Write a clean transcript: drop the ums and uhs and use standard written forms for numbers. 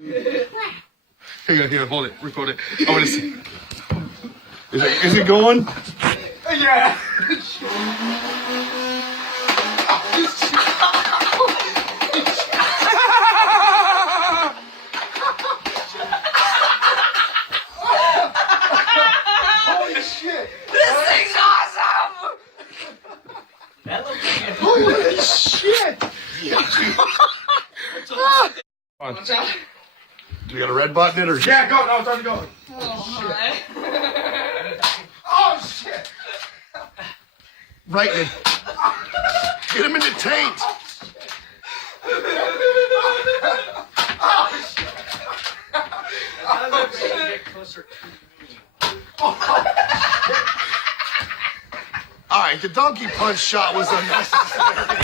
Here, hold it, record it. I want to see. Is it going? Yeah. Holy shit! This thing's awesome! Holy shit! Watch out. Do we got a red button in it or? Yeah, go. No, it's already going. Oh, my. Oh shit! Right in. Get him in the taint. Get closer to me. All right, the donkey punch shot was unnecessary.